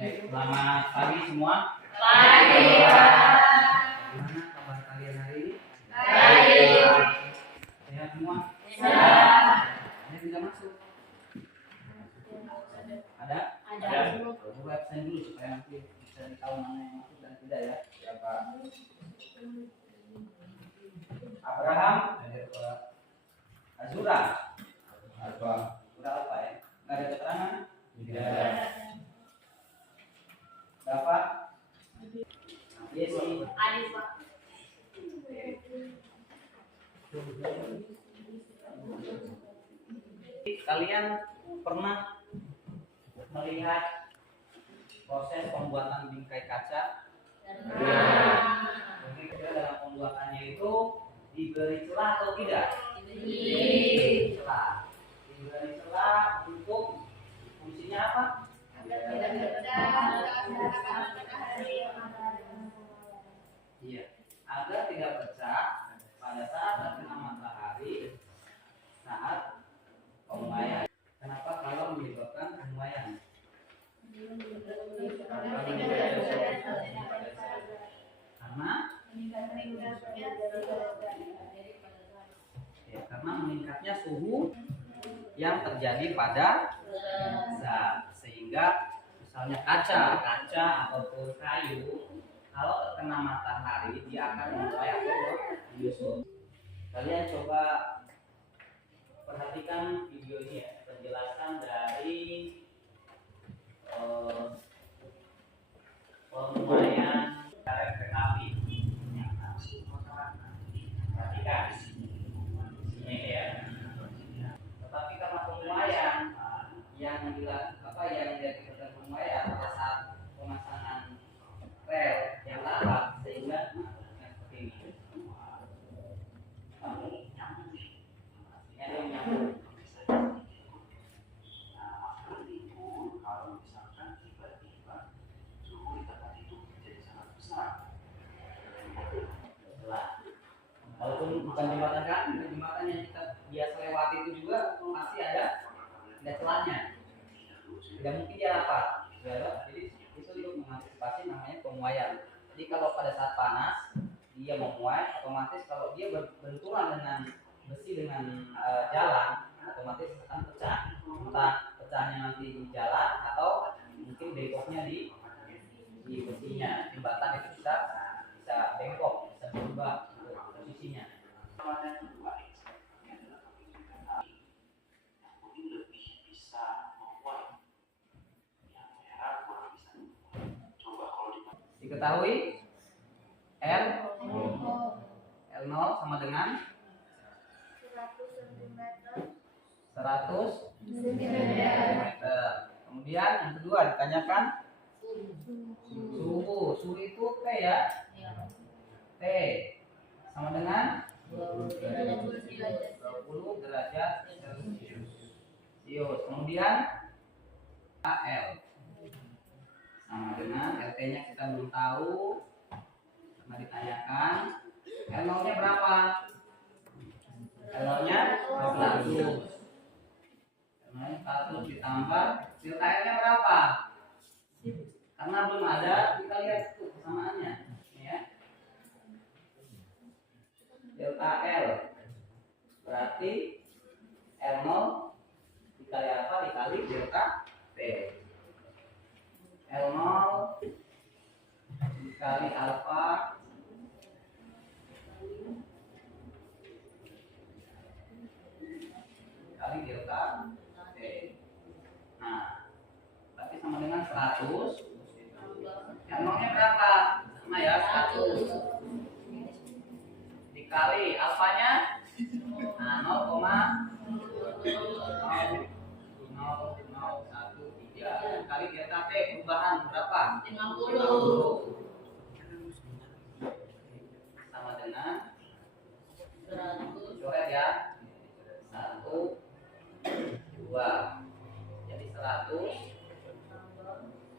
Selamat pagi semua. Pagi, Pak. Gimana kabar kalian hari ini? Baik. Sehat semua? Sehat. Ada yang tidak masuk? Ada? Coba absen dulu supaya nanti bisa tahu mana yang masuk dan tidak ya. Siapa? Abraham, Azura. Azura apa ya? Nggak ada keterangan? Tidak. Dapat? Yesi. Adis, Pak. Kalian pernah melihat proses pembuatan bingkai kaca? Jadi dalam pembuatannya itu diberi celah atau tidak? Diberi celah. Diberi celah untuk fungsinya apa? Iya, agar tidak pecah pada saat terkena matahari saat pemuaian. Kenapa kalau menyebabkan pemuaian? Karena meningkatnya suhu yang terjadi pada zat, sehingga misalnya kaca ataupun kayu kalau terkena matahari dia akan memuai atau menyusut. Kalian coba perhatikan video ini ya, penjelasan dari pemuaian kereta api. Perhatikan ini ya. Tetapi karena pemuaian yang dilakukan pemuaian pada saat pemasangan rel yang lambat sehingga seperti ini. Walaupun bukan jembatan kaki, jembatan yang kita biasa lewati itu juga pasti ada celahnya. Tidak mungkin dia rapat, jadi itu untuk mengantisipasi namanya pemuaian. Jadi kalau pada saat panas dia memuai, otomatis kalau dia berbenturan dengan besi dengan jalan, otomatis akan pecah. Entah pecahnya nanti di jalan atau mungkin bengkoknya di besinya. Jembatan itu bisa bengkok, bisa berubah posisinya. Diketahui L0 sama dengan 100 cm. Kemudian yang kedua ditanyakan suhu itu T ya. T sama dengan 20 derajat Celcius. Kemudian AL sama dengan LT-nya kita belum tahu, karena ditanyakan L0-nya berapa? L0-nya 100. L0-nya 100 ditambah delta L-nya berapa? Karena belum ada, kita lihat itu persamaannya ya. Delta L berarti L0 dikali apa? Dikali delta T. L0 dikali alfa dikali delta T. Nah, tapi sama dengan 100. L0-nya berapa? Sama ya, 100. Dikali alfanya, nah 0,0013 kali delta T perubahan berapa? 50. Sama dengan 100. Coret ya. 1, 2. Jadi 100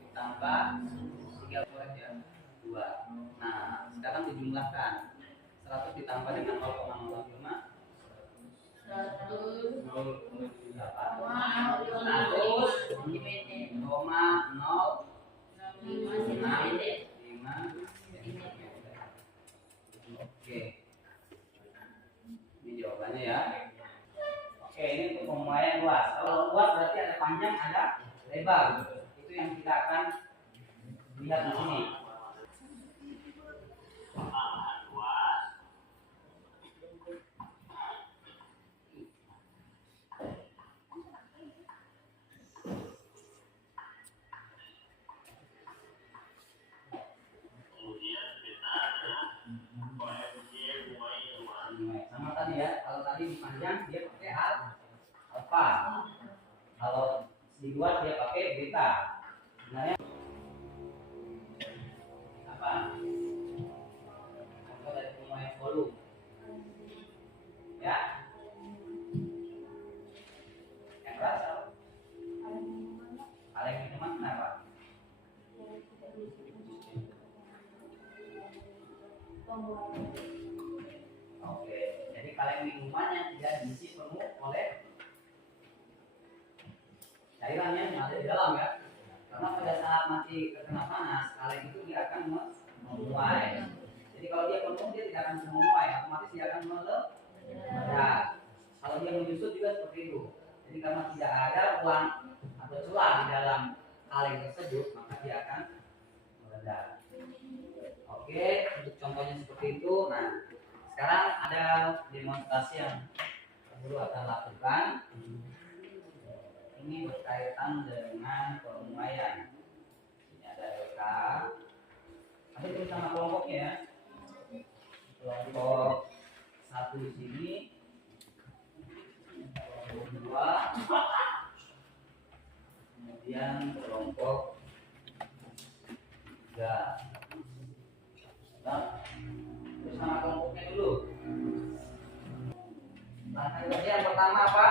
ditambah 3 coret ya. 2. Nah, sekarang dijumlahkan. 100 ditambah dengan 0,05. 100 100,0 Oke, ini jawabannya ya. Oke, ini untuk pemuaian luas. Kalau luas berarti ada panjang, ada lebar. Itu yang kita akan lihat di sini. Sama tadi ya, kalau tadi di panjang dia pakai alfa, kalau di luas dia pakai beta. Sebenarnya apa? Contoh dari pemuaian volume, ya. Yang keras apa? Kaleng minuman kenapa? Oke, jadi kaleng minuman yang tidak diisi penuh oleh cairan yang ada di dalam ya. Karena pada saat masih terkena panas, kaleng itu dia akan memuai. Jadi kalau dia penuh dia tidak akan memuai, otomatis dia akan meledak. Kalau dia menyusut juga seperti itu. Jadi karena tidak ada ruang atau celah di dalam kaleng tersebut, maka dia akan meledak. Oke, untuk contohnya seperti itu. Nah, sekarang ada demonstrasi yang perlu akan lakukan. Ini berkaitan dengan pemuaian. Ini ada rekam. Nanti tulis sama kelompoknya ya. Kelompok 1 di sini, kelompok 2, kemudian kelompok 3. Nah, terus sama kelompoknya dulu. Langkah kerja yang pertama apa?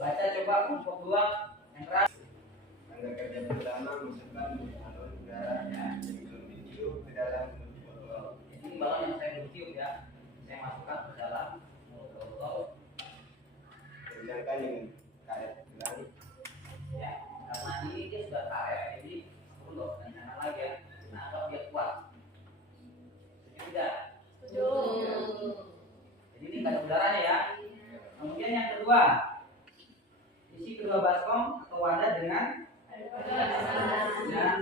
Baca coba kelompok 2 yang keras. Langkah kerja pertama masukkan balon udara sebelum ditiup ke dalam mulut botol. Ini balon yang saya belum tiup ya. Saya masukkan ke dalam mulut botol. Kerjakan dengan karet gelang. Ya, karena ini dia sudah karet, jadi perlu jangan lagi ya. Nah, anggap dia kuat. Setuju tidak? Jadi ini nggak ada udaranya ya. Kemudian yang kedua, isi kedua baskom atau wadah dengan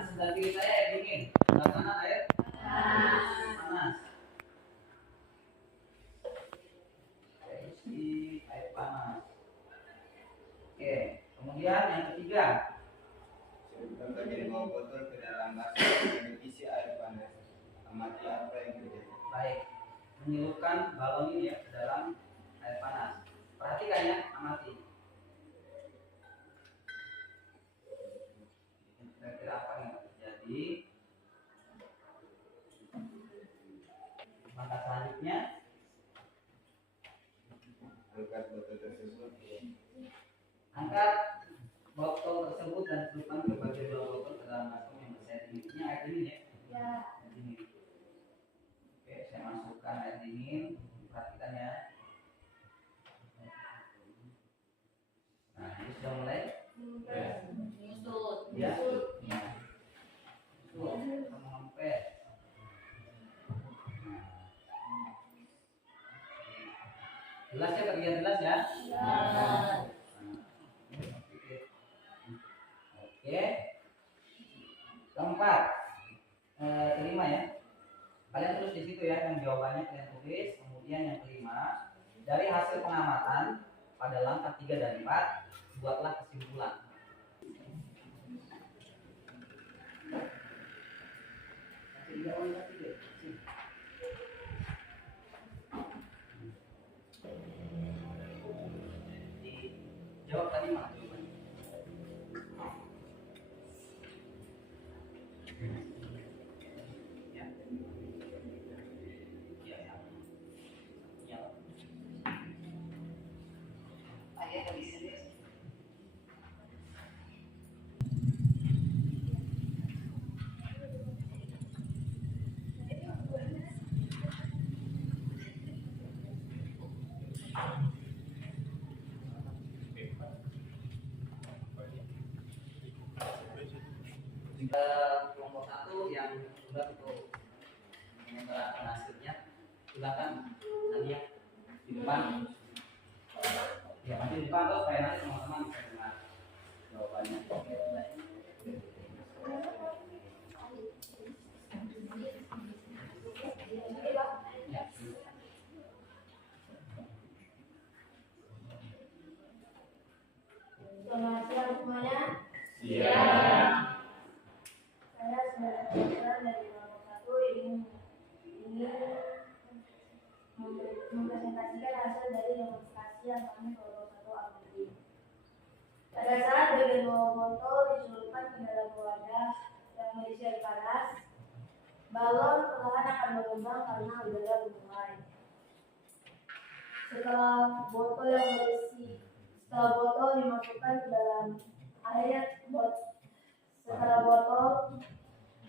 sebelah kiri saya air dingin, sebelah kanan air panas. Isi air panas. Oke, kemudian yang ketiga, Sebelum bagian bawah botol ke dalam baskom dan isi air panas. Amati apa yang terjadi. baik, menyelupkan balon ini ya ke dalam air panas. Perhatikan ya, amati. Kira-kira apa yang terjadi? Langkah selanjutnya, Angkat botol tersebut. angkat botol tersebut dan celupkan ke bagian bawah botol ke dalam baskom yang bersiap dingin. Ini air dingin ya? Air dingin. Oke, saya masukkan air dingin. Perhatikan ya. Nah, ini sudah mulai ya. Nah, itu mengempes. Jelas ya, terlihat jelas ya? Oke. Keempat, kelima ya. Kalian tulis di situ ya, yang jawabannya kalian tulis. Kemudian yang kelima, dari hasil pengamatan pada langkah 3 dan 4, buatlah kesimpulan. Jawab tadi mana jawabannya? Ya. Ya, ya. Ya. Ayah dari sini. Kelompok 1 yang sudah untuk menyebarkan hasilnya, silakan Nadia di depan. Ya, maju di depan tuh supaya nanti teman-teman bisa dengar jawabannya. Ya. Selamat siang semuanya. Siap. Saya sebagai pelajar dari kelompok 1 ingin mempresentasikan hasil dari demonstrasi yang kami kelompok 1 ambil. Pada saat bagian bawah botol dicelupkan ke dalam wadah yang berisi air panas, balon perlahan akan mengembang karena udara bermulai. Setelah botol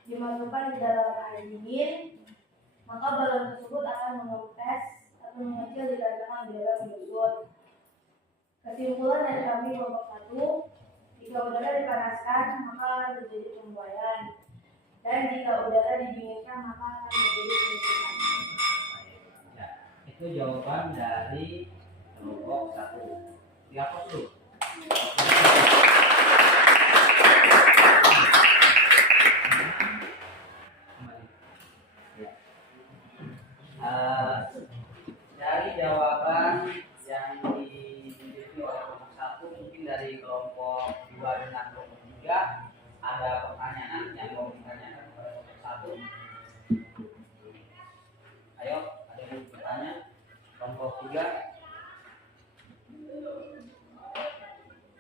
dimasukkan ke dalam air dingin, maka balon tersebut akan mengempes atau mengecil dikarenakan udara menyusut. Kesimpulan dari kami kelompok 1, jika udara dipanaskan maka akan terjadi pembuayan, dan jika udara didinginkan maka akan terjadi penyusutan. Ya, itu jawaban dari kelompok 1. Dihapus dulu. Dari jawaban yang dimiliki oleh kelompok 1, mungkin dari kelompok 2 dengan kelompok 3 ada pertanyaan yang mau ditanyakan kepada kelompok 1. Ayo, ada yang bertanya? Kelompok 3,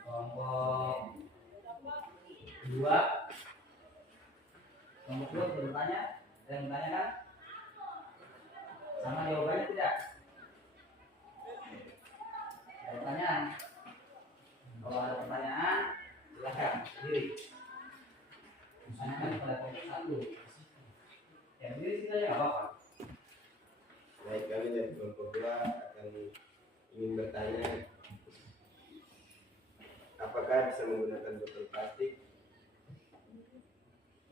kelompok 2, kelompok 2 sudah bertanya? Ada yang bertanya kan? Sama jawabannya tidak? Ada pertanyaan? Kalau ada pertanyaan, silakan berdiri. Tanyakan kepada kelompok 1. Ya, berdiri situ aja nggak apa-apa. Baik, kami dari kelompok 2 akan ingin bertanya, apakah bisa menggunakan botol plastik?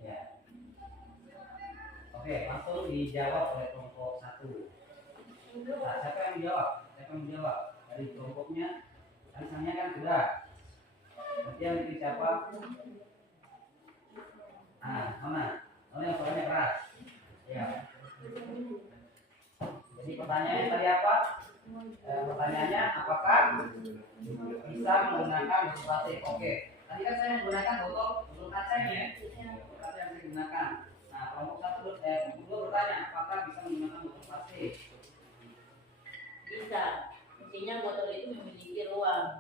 Ya. Oke, langsung dijawab oleh kelompok 1. Nah, siapa yang menjawab? Siapa yang menjawab? Dari kelompoknya, misalnya kan sudah. Nanti yang pilih siapa? Mana yang suaranya keras? Ya. Jadi pertanyaannya tadi apa? Pertanyaannya apakah bisa menggunakan botol plastik? Oke. Tadi kan saya menggunakan botol kaca ini ya. Botol kaca yang saya gunakan. Nah, kelompok 1 bertanya apakah bisa menggunakan botol plastik? Bisa. Intinya botol itu memiliki ruang.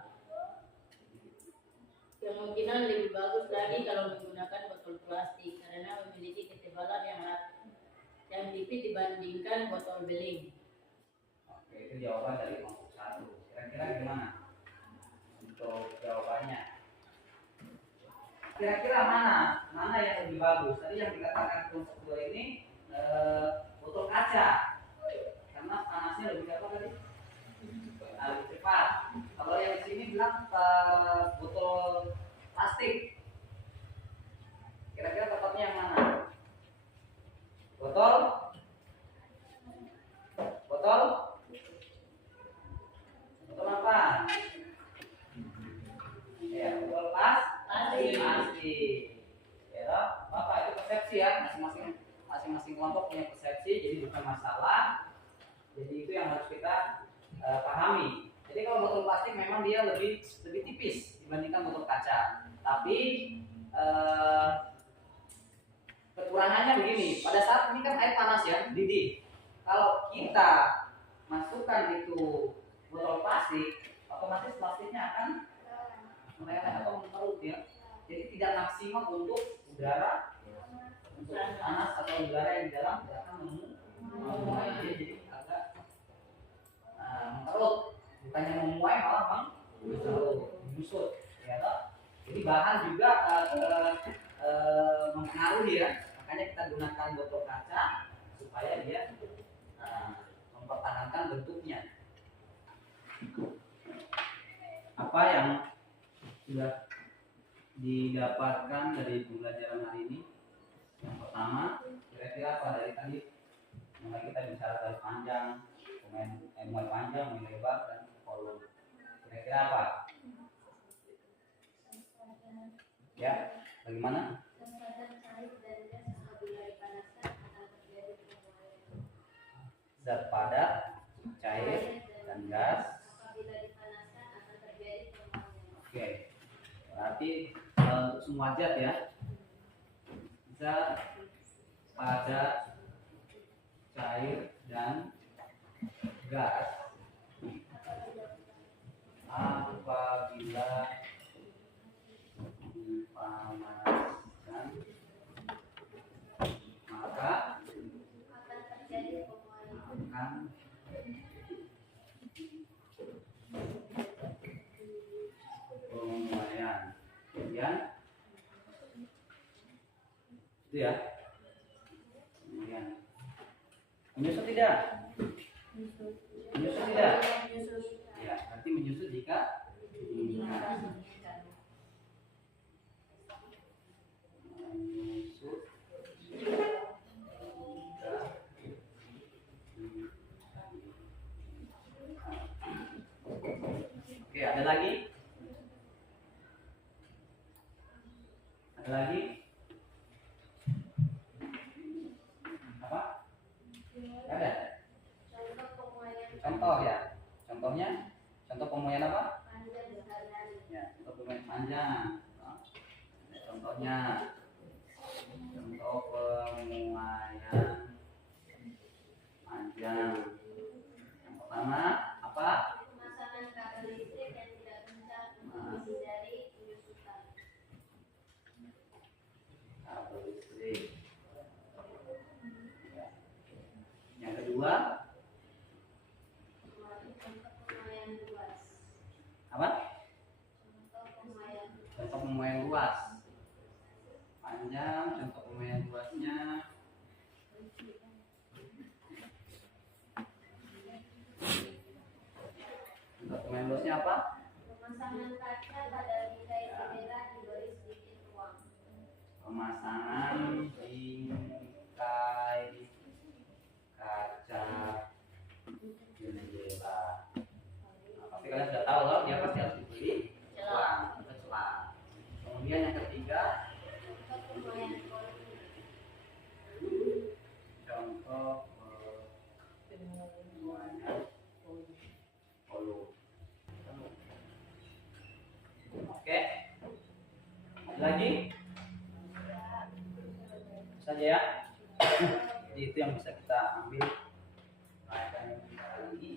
Kemungkinan lebih bagus lagi kalau menggunakan botol plastik karena memiliki ketebalan yang tipis dibandingkan botol beling. Oke, itu jawaban dari kelompok 1. Kira-kira gimana untuk jawabannya? Kira-kira mana yang lebih bagus? Tadi yang dikatakan kelompok 2 ini botol kaca karena panasnya lebih apa tadi? Lebih cepat. Kalau yang di sini bilang botol plastik. Kira-kira tepatnya yang mana? Botol apa? Ya, botol plastik. Ya, Bapak itu persepsi ya, masing-masing kelompok punya persepsi, jadi bukan masalah. Jadi itu yang harus kita pahami. Jadi kalau botol plastik memang dia lebih tipis dibandingkan botol kaca. Tapi kekurangannya begini, pada saat ini kan air panas ya, didih. Kalau kita masukkan itu botol plastik, otomatis plastiknya akan meleleh atau mengerut ya. Jadi tidak maksimal untuk udara, untuk panas atau udara yang di dalam akan memuai. Jadi agak mengerut, bukannya memuai malah menyusut. Ya, jadi bahan juga mempengaruhi ya. Makanya kita gunakan botol kaca supaya dia mempertahankan bentuknya. Apa yang sudah didapatkan dari pembelajaran hari ini? Yang pertama, kira-kira apa dari tadi? Mulai kita bicara dari panjang, mulai panjang, mulai lebar, dan volume. Kira-kira apa? Ya, bagaimana? Zat padat, cair, dan gas. Oke, berarti untuk semua zat ya, zat padat, cair, dan gas apabila dipanaskan maka akan pemuaian. Kemudian itu ya, kemudian menyusut tidak? Menyusut tidak? Ya, nanti menyusut jika dinginkan. Menyusut Oke, ada lagi? Ada lagi? Apa? Ada? Contoh ya? Contohnya? Contoh pemuaian apa? Ya, contoh pemuaian panjang. Contohnya, contoh pemuaian panjang. Yang pertama apa? Pemasangan kabel listrik yang tidak kencang untuk menghindari penyusutan. Kabel listrik. Ya. Yang kedua Contoh pemuaian luas. apa? Contoh pemuaian Contoh pemuaian luas. Panjang, contoh pemuaian luasnya. Contoh pemuaian luasnya apa? pemasangan kaca pada bingkai jendela diberi sedikit ruang. Pemasangan bingkai kaca jendela. Nah, pasti kalian sudah tahu loh, dia pasti harus diberi celah. Kemudian yang ketiga, Contoh pemuaian volume. contoh pemuaian volume. Oke, ada lagi? Saja ya. Jadi itu yang bisa kita ambil pelajaran kali ini.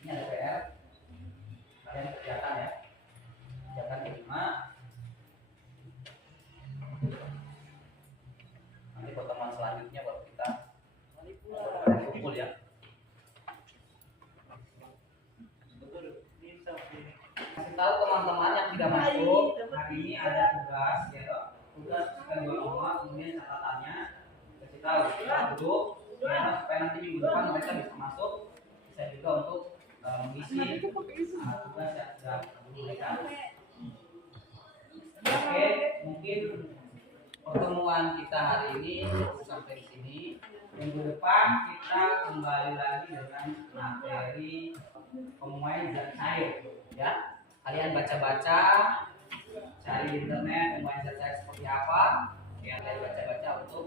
Ini ada PR. Kalian kerjakan ya. Kerjakan kelima. Nanti pertemuan selanjutnya baru kita kumpul ya. Kasih tahu teman-teman yang tidak masuk hari ini ada tugas ya toh. Tugas kan dua nomor, kemudian catatannya kasih tahu kita duduk ya, supaya nanti minggu depan mereka bisa masuk, bisa juga untuk mengisi tugas yang sudah diberikan. Oke, mungkin pertemuan kita hari ini cukup sampai di sini. Minggu depan kita kembali lagi dengan materi pemuaian zat cair ya. Kalian baca-baca, cari di internet pemuaian zat cair seperti apa. Ya, kalian baca-baca untuk